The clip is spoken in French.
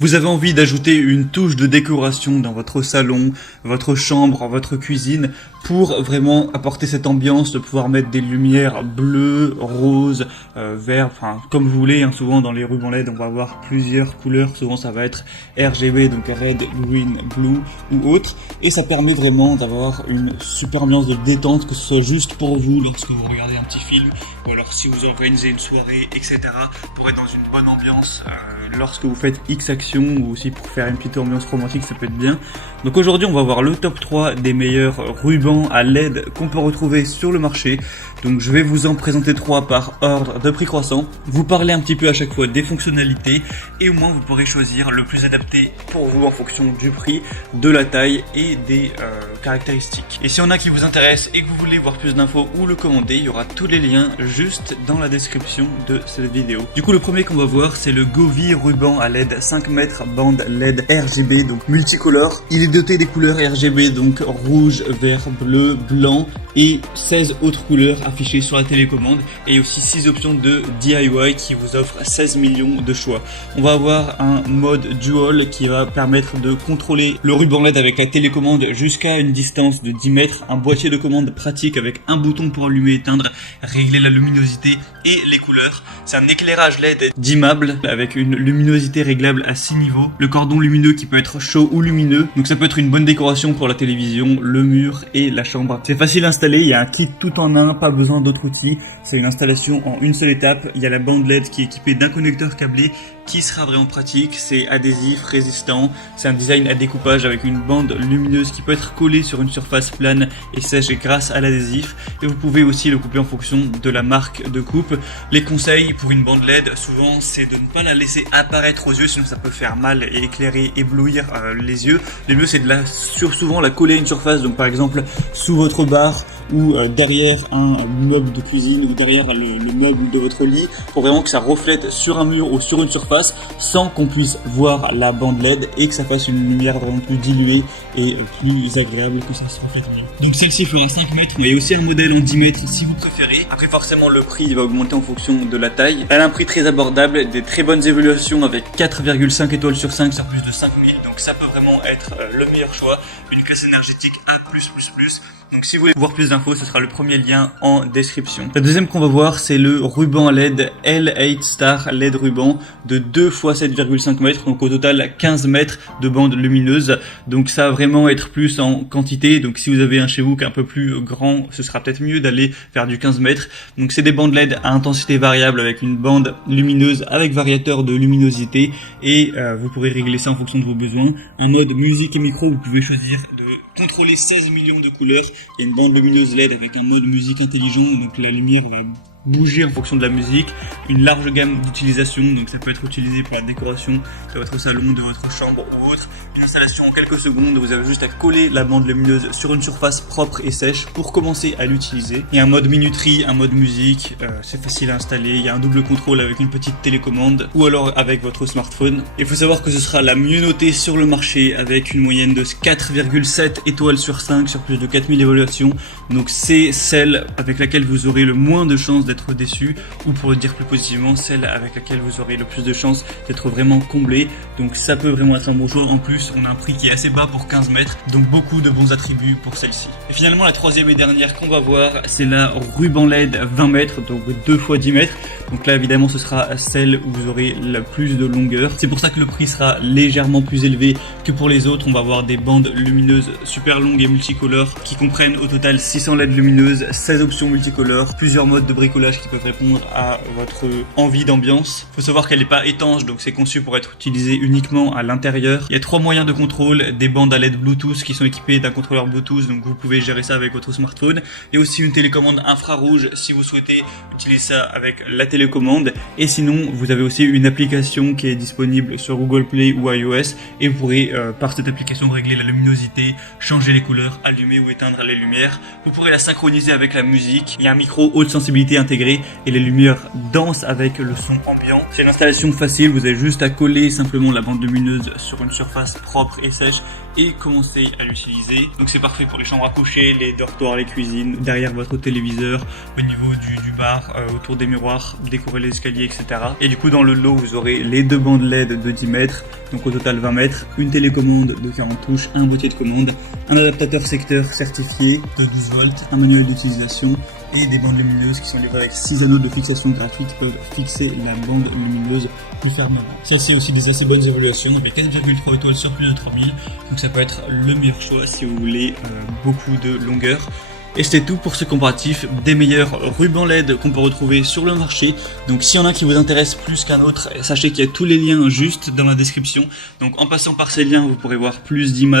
Vous avez envie d'ajouter une touche de décoration dans votre salon, votre chambre, votre cuisine, pour vraiment apporter cette ambiance, de pouvoir mettre des lumières bleues, roses, verts, enfin comme vous voulez, hein. Souvent dans les rubans LED on va avoir plusieurs couleurs, souvent ça va être RGB, donc red, green, blue ou autre, et ça permet vraiment d'avoir une super ambiance de détente, que ce soit juste pour vous lorsque vous regardez un petit film, ou alors si vous organisez une soirée, etc., pour être dans une bonne ambiance, lorsque vous faites X actions, ou aussi pour faire une petite ambiance romantique, ça peut être bien. Donc aujourd'hui on va voir le top 3 des meilleurs rubans à LED qu'on peut retrouver sur le marché. Donc je vais vous en présenter 3 par ordre de prix croissant, vous parler un petit peu à chaque fois des fonctionnalités, et au moins vous pourrez choisir le plus adapté pour vous en fonction du prix, de la taille et des caractéristiques. Et si on a qui vous intéresse et que vous voulez voir plus d'infos ou le commander, il y aura tous les liens juste dans la description de cette vidéo. Du coup le premier qu'on va voir, c'est le Govee ruban à LED 5 mètres bande LED RGB, donc multicolore. Il est doté des couleurs RGB, donc rouge, vert, bleu, blanc et 16 autres couleurs affichées sur la télécommande, et aussi 6 options de DIY qui vous offrent 16 millions de choix. On va avoir un mode dual qui va permettre de contrôler le ruban LED avec la télécommande jusqu'à une distance de 10 mètres, un boîtier de commande pratique avec un bouton pour allumer et éteindre, régler la luminosité et les couleurs. C'est un éclairage LED dimmable avec une luminosité réglable à 6 niveaux, le cordon lumineux qui peut être chaud ou lumineux, donc ça peut être une bonne décoration pour la télévision, le mur et la chambre. C'est facile à installer, il y a un kit tout en un, pas besoin d'autres outils, c'est une installation en une seule étape. Il y a la bande LED qui est équipée d'un connecteur câblé qui sera vraiment pratique, c'est adhésif, résistant, c'est un design à découpage avec une bande lumineuse qui peut être collée sur une surface plane et sèche grâce à l'adhésif, et vous pouvez aussi le couper en fonction de la marque de coupe. Les conseils pour une bande LED, souvent, c'est de ne pas la laisser apparaître aux yeux, sinon ça peut faire mal et éclairer, éblouir les yeux. Le mieux c'est de souvent la coller à une surface, donc par exemple sous votre bar ou derrière un meuble de cuisine ou derrière le meuble de votre lit, pour vraiment que ça reflète sur un mur ou sur une surface sans qu'on puisse voir la bande LED, et que ça fasse une lumière vraiment plus diluée et plus agréable, que ça se reflète bien. Donc celle-ci fera 5 mètres, mais il y a aussi un modèle en 10 mètres si vous préférez. Après forcément le prix va augmenter en fonction de la taille. Elle a un prix très abordable, des très bonnes évaluations avec 4,5 étoiles sur 5 sur plus de 5000, donc ça peut vraiment être le meilleur choix. Une classe énergétique A+++. Donc si vous voulez voir plus d'infos, ce sera le premier lien en description. La deuxième qu'on va voir, c'est le ruban LED L8 Star LED ruban de 2 x 7,5 mètres, donc au total 15 mètres de bande lumineuse. Donc ça va vraiment être plus en quantité, donc si vous avez un chez vous qui est un peu plus grand, ce sera peut-être mieux d'aller faire du 15 mètres. Donc c'est des bandes LED à intensité variable avec une bande lumineuse avec variateur de luminosité, et vous pourrez régler ça en fonction de vos besoins. Un mode musique et micro, vous pouvez choisir de contrôler 16 millions de couleurs. Il y a une bande lumineuse LED avec un mode musique intelligent, donc la lumière va bouger en fonction de la musique, une large gamme d'utilisation, donc ça peut être utilisé pour la décoration de votre salon, de votre chambre ou autre. Une installation en quelques secondes, vous avez juste à coller la bande lumineuse sur une surface propre et sèche pour commencer à l'utiliser. Il y a un mode minuterie, un mode musique, c'est facile à installer, il y a un double contrôle avec une petite télécommande ou alors avec votre smartphone. Il faut savoir que ce sera la mieux notée sur le marché avec une moyenne de 4,7 étoiles sur 5 sur plus de 4000 évaluations, donc c'est celle avec laquelle vous aurez le moins de chances d'être déçu, ou pour le dire plus positivement, celle avec laquelle vous aurez le plus de chances d'être vraiment comblé. Donc ça peut vraiment être un bon choix. En plus on a un prix qui est assez bas pour 15 mètres, donc beaucoup de bons attributs pour celle-ci. Et finalement la troisième et dernière qu'on va voir, c'est la ruban LED 20 mètres, donc 2 x 10 mètres. Donc là évidemment ce sera celle où vous aurez la plus de longueur, c'est pour ça que le prix sera légèrement plus élevé que pour les autres. On va avoir des bandes lumineuses super longues et multicolores qui comprennent au total 600 LED lumineuses, 16 options multicolores, plusieurs modes de bricolage qui peuvent répondre à votre envie d'ambiance. Faut savoir qu'elle n'est pas étanche, donc c'est conçu pour être utilisé uniquement à l'intérieur. Il y a 3 moyens de contrôle, des bandes à LED Bluetooth qui sont équipées d'un contrôleur Bluetooth, donc vous pouvez gérer ça avec votre smartphone, et aussi une télécommande infrarouge si vous souhaitez utiliser ça avec la télécommande. Et sinon vous avez aussi une application qui est disponible sur Google Play ou iOS, et vous pourrez par cette application régler la luminosité, changer les couleurs, allumer ou éteindre les lumières. Vous pourrez la synchroniser avec la musique. Il y a un micro haute sensibilité intégré et les lumières dansent avec le son ambiant. C'est une installation facile, vous avez juste à coller simplement la bande lumineuse sur une surface propre et sèche et commencez à l'utiliser. Donc c'est parfait pour les chambres à coucher, les dortoirs, les cuisines, derrière votre téléviseur, au niveau du bar, autour des miroirs, décorer les escaliers, etc. Et du coup dans le lot vous aurez les 2 bandes LED de 10 mètres, donc au total 20 mètres, une télécommande de 40 touches, un boîtier de commande, un adaptateur secteur certifié de 12 volts, un manuel d'utilisation et des bandes lumineuses qui sont livrées avec 6 anneaux de fixation gratuite qui peuvent fixer la bande lumineuse plus fermement. Celle-ci a aussi des assez bonnes évaluations avec 4,3 étoiles sur plus de 3000, donc ça peut être le meilleur choix si vous voulez beaucoup de longueur. Et c'était tout pour ce comparatif des meilleurs rubans LED qu'on peut retrouver sur le marché. Donc s'il y en a qui vous intéresse plus qu'un autre, sachez qu'il y a tous les liens juste dans la description. Donc en passant par ces liens, vous pourrez voir plus d'images